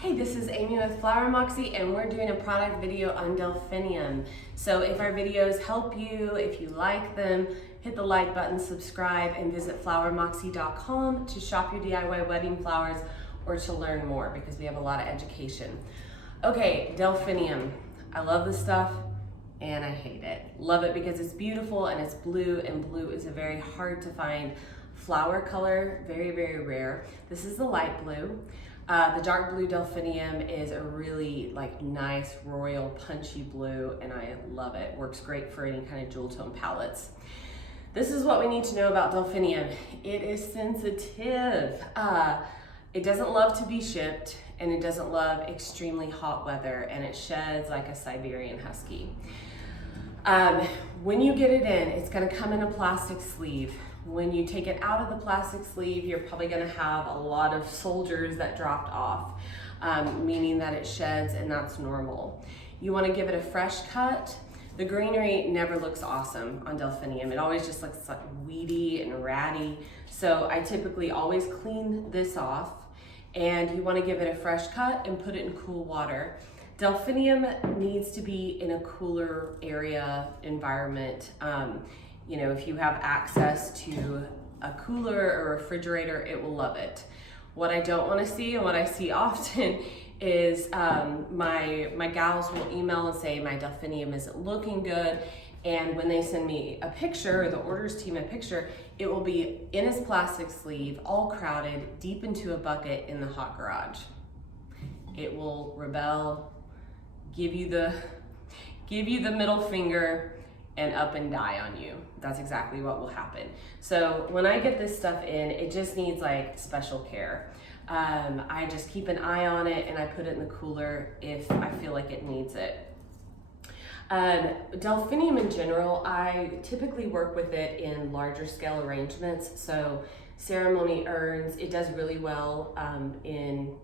Hey, this is Amy with Flower Moxie, and we're doing a product video on Delphinium. So if our videos help you, if you like them, hit the like button, subscribe, and visit flowermoxie.com to shop your DIY wedding flowers or to learn more, because we have a lot of education. Okay, Delphinium. I love this stuff and I hate it. Love it because it's beautiful and it's blue, and blue is a very hard to find flower color, very, very rare. This is the light blue. The dark blue Delphinium is a really nice royal punchy blue, and I love it. Works great for any kind of jewel tone palettes. This is what we need to know about Delphinium. It is sensitive. It doesn't love to be shipped, and it doesn't love extremely hot weather, and it sheds like a Siberian Husky. When you get it in, it's gonna come in a plastic sleeve. When you take it out of the plastic sleeve, you're probably gonna have a lot of soldiers that dropped off, meaning that it sheds, and that's normal. You wanna give it a fresh cut. The greenery never looks awesome on Delphinium. It always just looks like weedy and ratty. So I typically always clean this off, and you wanna give it a fresh cut and put it in cool water. Delphinium needs to be in a cooler area environment. You know, if you have access to a cooler or refrigerator, it will love it. What I don't want to see, and what I see often, is my gals will email and say my Delphinium isn't looking good, and when they send me a picture, or the orders team a picture, it will be in its plastic sleeve, all crowded, deep into a bucket in the hot garage. It will rebel, give you the middle finger, and up and die on you. That's exactly what will happen. So when I get this stuff in, it just needs special care. I just keep an eye on it, and I put it in the cooler if I feel like it needs it. Delphinium in general, I typically work with it in larger scale arrangements. So ceremony urns, it does really well in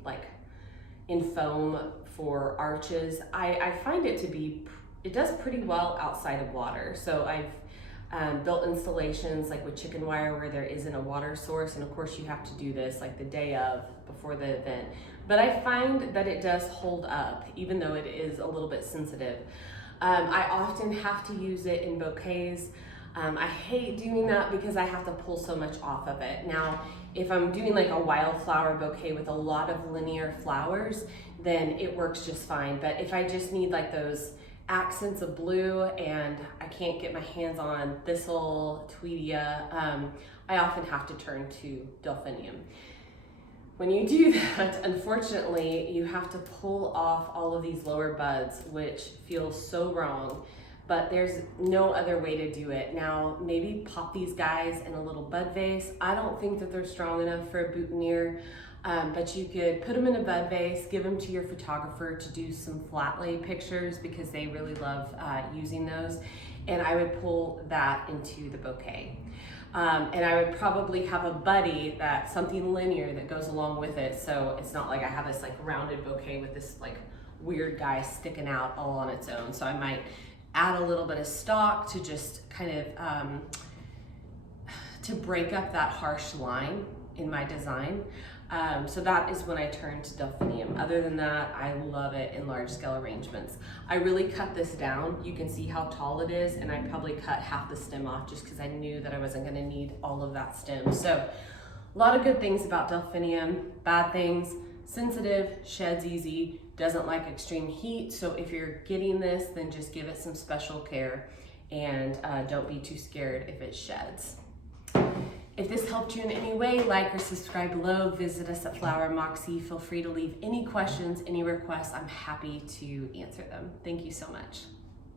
foam for arches. I find it does pretty well outside of water. So I've built installations with chicken wire where there isn't a water source, and of course you have to do this the day of, before the event. But I find that it does hold up, even though it is a little bit sensitive. I often have to use it in bouquets. I hate doing that because I have to pull so much off of it. Now, if I'm doing a wildflower bouquet with a lot of linear flowers, then it works just fine. But if I just need those accents of blue and I can't get my hands on thistle, tweedia, I often have to turn to Delphinium. When you do that, unfortunately, you have to pull off all of these lower buds, which feels so wrong, but there's no other way to do it. Now, maybe pop these guys in a little bud vase. I don't think that they're strong enough for a boutonniere. But you could put them in a bud vase, give them to your photographer to do some flat lay pictures, because they really love using those. And I would pull that into the bouquet. And I would probably have a buddy something linear that goes along with it. So it's not like I have this rounded bouquet with this weird guy sticking out all on its own. So I might add a little bit of stock to just kind of, to break up that harsh line in my design. So that is when I turn to Delphinium. Other than that, I love it in large scale arrangements. I really cut this down. You can see how tall it is, and I probably cut half the stem off just because I knew that I wasn't gonna need all of that stem. So a lot of good things about Delphinium. Bad things: sensitive, sheds easy, doesn't like extreme heat. So if you're getting this, then just give it some special care, and don't be too scared if it sheds. If this helped you in any way, like or subscribe below. Visit us at Flower Moxie. Feel free to leave any questions, any requests. I'm happy to answer them. Thank you so much.